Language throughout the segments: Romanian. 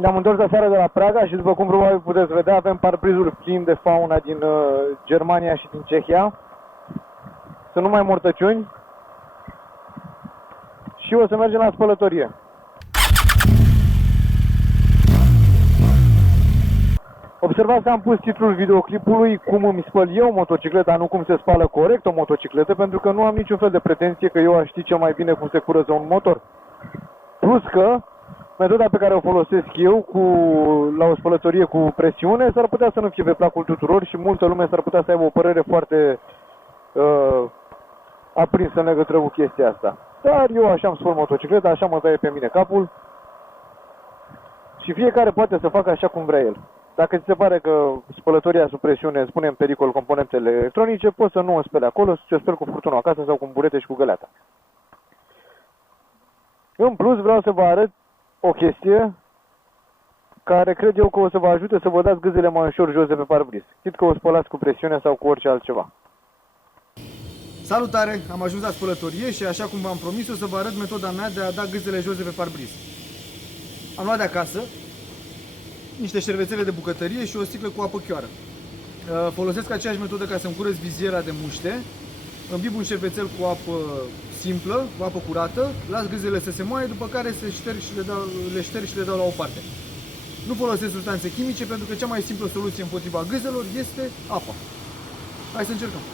Ne-am întors aseară de la Praga și după cum probabil puteți vedea, avem parbrizul plin de fauna din Germania și din Cehia. Sunt numai mortăciuni și o să mergem la spălătorie. Observați că am pus titlul videoclipului cum îmi spăl eu motocicleta, nu cum se spală corect o motocicletă, pentru că nu am niciun fel de pretenție că eu aș ști cel mai bine cum se curăță un motor. Plus că metoda pe care o folosesc eu la o spălătorie cu presiune s-ar putea să nu fie pe placul tuturor și multă lume s-ar putea să aibă o părere foarte aprinsă în legătură cu chestia asta. Dar eu așa îmi spăl motocicleta, așa mă taie pe mine capul și fiecare poate să facă așa cum vrea el. Dacă ți se pare că spălătoria sub presiune îți pune în pericol componentele electronice, poți să nu o speli acolo, să o speli cu furtunul acasă sau cu burete și cu găleata. În plus, vreau să vă arăt o chestie care cred eu că o să vă ajute să vă dați gâzele mai ușor jos de pe parbriz. Chit că o spălați cu presiune sau cu orice altceva. Salutare! Am ajuns la spălătorie și așa cum v-am promis o să vă arăt metoda mea de a da gâzele jos de pe parbriz. Am luat de acasă niște șervețele de bucătărie și o sticlă cu apă chioară. Folosesc aceeași metodă ca să-mi curăț viziera de muște. Îmbib un șervețel cu apă simplă, cu apă curată, las gâzele să se moaie, după care le șterg și le dau la o parte. Nu folosesc substanțe chimice pentru că cea mai simplă soluție împotriva gâzelor este apa. Hai să încercăm!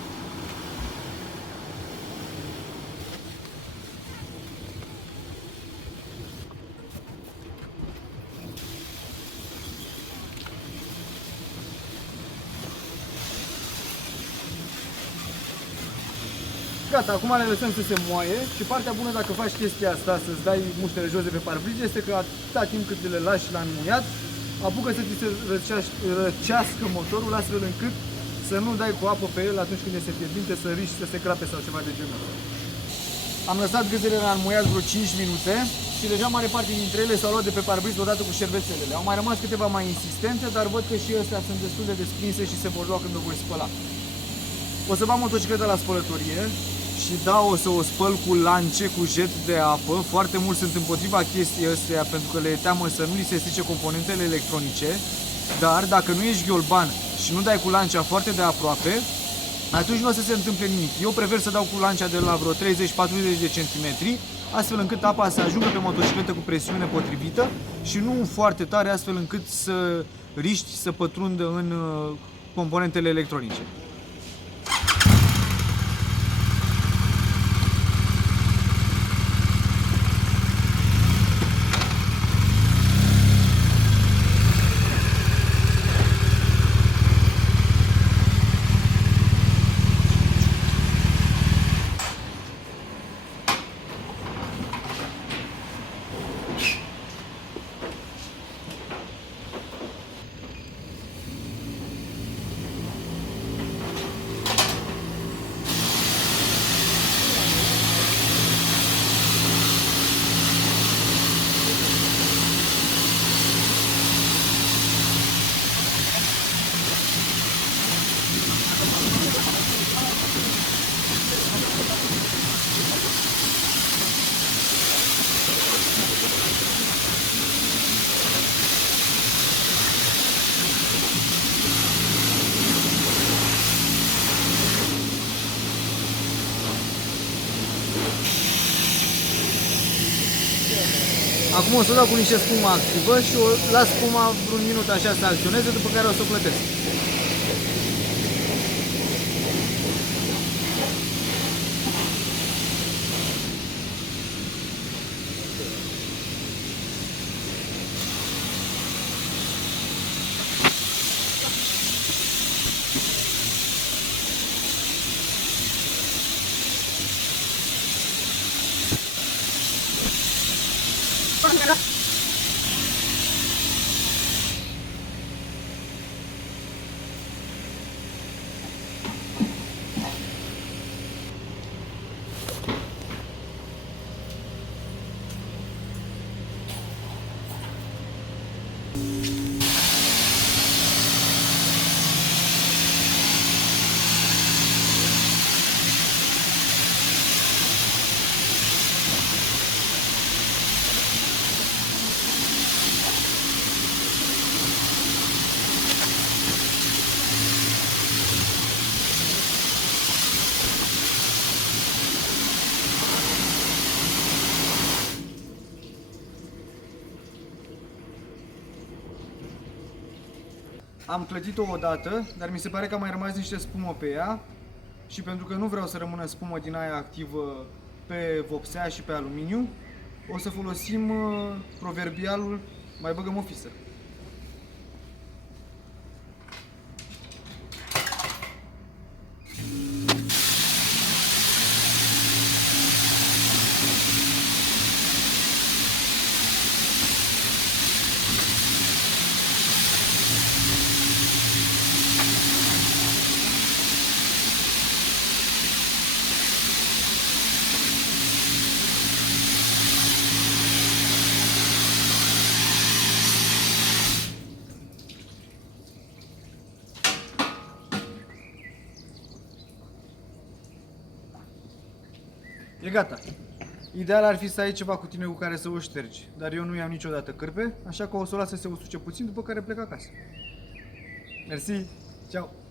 Gata, acum le lăsăm să se moaie și partea bună dacă faci chestia asta, să-ți dai muștele jos de pe parbriz, este că atâta timp cât le lași la înmuiat, apucă să ți se răcească motorul, astfel încât să nu dai cu apă pe el atunci când este fierbinte, să riști, să se crape sau ceva de genul. Am lăsat gâzele la înmuiat vreo 5 minute și deja mare parte dintre ele s-au luat de pe parbriz odată cu șervețelele. Au mai rămas câteva mai insistente, dar văd că și astea sunt destul de desprinse și se vor lua când o voi spăla. O să bag motocicleta la spălătorie și da, o să o spăl cu lance, cu jet de apă. Foarte mulți sunt împotriva chestii astea pentru că le e teamă să nu li se strice componentele electronice. Dar dacă nu ești ghiolban și nu dai cu lancea foarte de aproape, atunci nu o să se întâmple nimic. Eu prefer să dau cu lancea de la vreo 30-40 de centimetri, astfel încât apa să ajungă pe motocicletă cu presiune potrivită și nu foarte tare, astfel încât să riști să pătrundă în componentele electronice. Acum o să dau cu niște spumă activă și o las spuma vreun minut așa să acționeze, după care o să o plătesc. Am clădit-o odată, dar mi se pare că a mai rămas niște spumă pe ea și pentru că nu vreau să rămână spumă din aia activă pe vopsea și pe aluminiu, o să folosim proverbialul mai băgăm o fisă. E gata. Ideal ar fi să ai ceva cu tine cu care să o ștergi, dar eu nu i-am niciodată cârpe, așa că o să o las să se usuce puțin, după care plec acasă. Mersi, ceau!